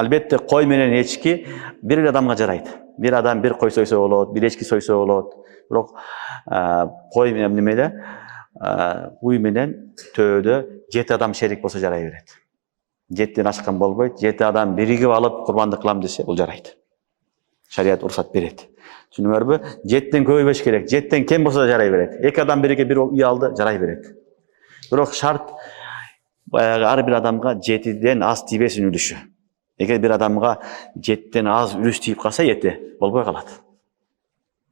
Albatta qo'y menен echki bir adamga jaraydi. Bir adam bir qo'y so'ysa bo'ladi, bir echki so'ysa bo'ladi. Biroq qo'y menен nimada uy menен tөөдө 7 adam sherik bo'lsa jaray beradi. 7'den aşkın bolboyt, 7 adam birigip alıp kurbanlık kılam dese, ol jaraydı. Şariat ruhsat beredi. Düşünüңөрбү? 7'den көбөйбөш керек. 7'den kem bolsa da jaray beredi. 2 adam birigip bir uy aldı, jaray beredi. Biroq şart har bir adamga 7'den az тийбесин үлүшү. Эгер bir adamga 7'den az үлүш тийип калса, эти болбой калат.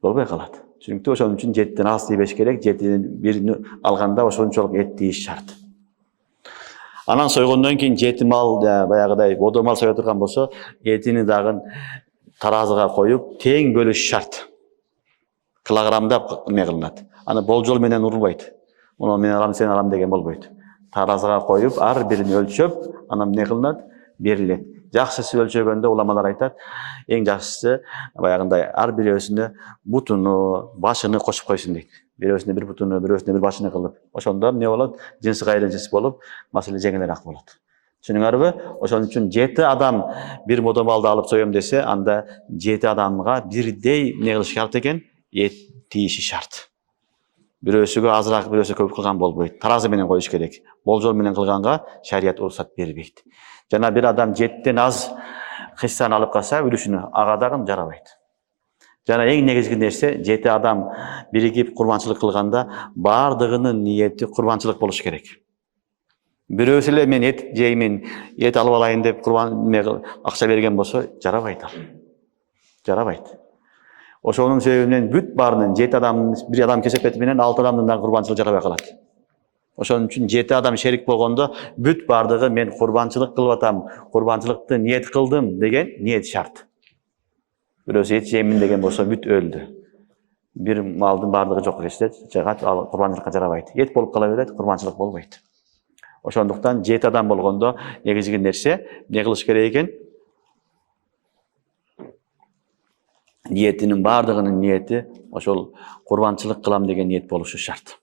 Болбой калат. Çünkü ошон үчүн 7'den az тийбеш керек, 7'den биrini алганда ошончолук эт тийиш шарт. Анан сойгондон кийин 7 мал баягыдай бодо мал сое турган болсо, этини дагы таразыга коюп, тең бөлүш шарт. Килограммдап эме кылынат. Аны болжол менен урулбайт. Муну мен алам, сен алам деген болбойт. Таразыга коюп, ар бирин өлчөп, анан эмне кылынат? Берилет. Жакшысы өлчөгөндө уламалар айтат, эң жакшысы баягындай ар бирөөсүнө бутуну, башыны кошуп койсун дейт. Бирөөсүнө bir butunu, бирөөсүнө bir башыны кылып. Ошондо эмне болот? Жинси кайрылчысы болуп, маселе жеңилирээк болот. Түшүнүңөрбү? Ошон үчүн 7 адам bir modo малды алып соём десе, анда 7 адамга бирдей эмне кылыш шарт экен? Эт тийиши шарт. Бирөөсүгө азыраак, бирөөсү көп кылган болбойт. Таразы менен коюш керек. Болжол менен кылганга шарият уруксат бербейт. Жана bir адам 7'den az хиссаны алып калса, үлүшүнө ага дагы жарабайт. Жана эң негизги нерсе 7 адам биригип курбанчылык кылганда бардыгынын ниети курбанчылык болуш керек. Бирөөсү эле мен эт жеймин, эт алып алайын деп курбан акча берген болсо, жарабайт ал. Жарабайт. Ошонун себебинен бүт баарынын 7 адам, bir адам кесепети менен 6 адамдын да курбанчылык жарабай калат. Ошон үчүн 7 адам шерик болгондо бүт бардыгы мен курбанчылык кылып атам, курбанчылыкты ниет кылдым деген ниет шарт. Бирөөсү эт жеймин деген болсо бүт өлдү. Bir малдын бардыгы жок кечте, жагат ал курбанчылыкка жарабайт. Эт болуп кала берет, курбанчылык болбойт. Ошондуктан 7 адам болгондо негизги нерсе эмне кылыш керек экен? Ниетинин бардыгынын ниети ошол курбанчылык кылам деген ниет болушу шарт.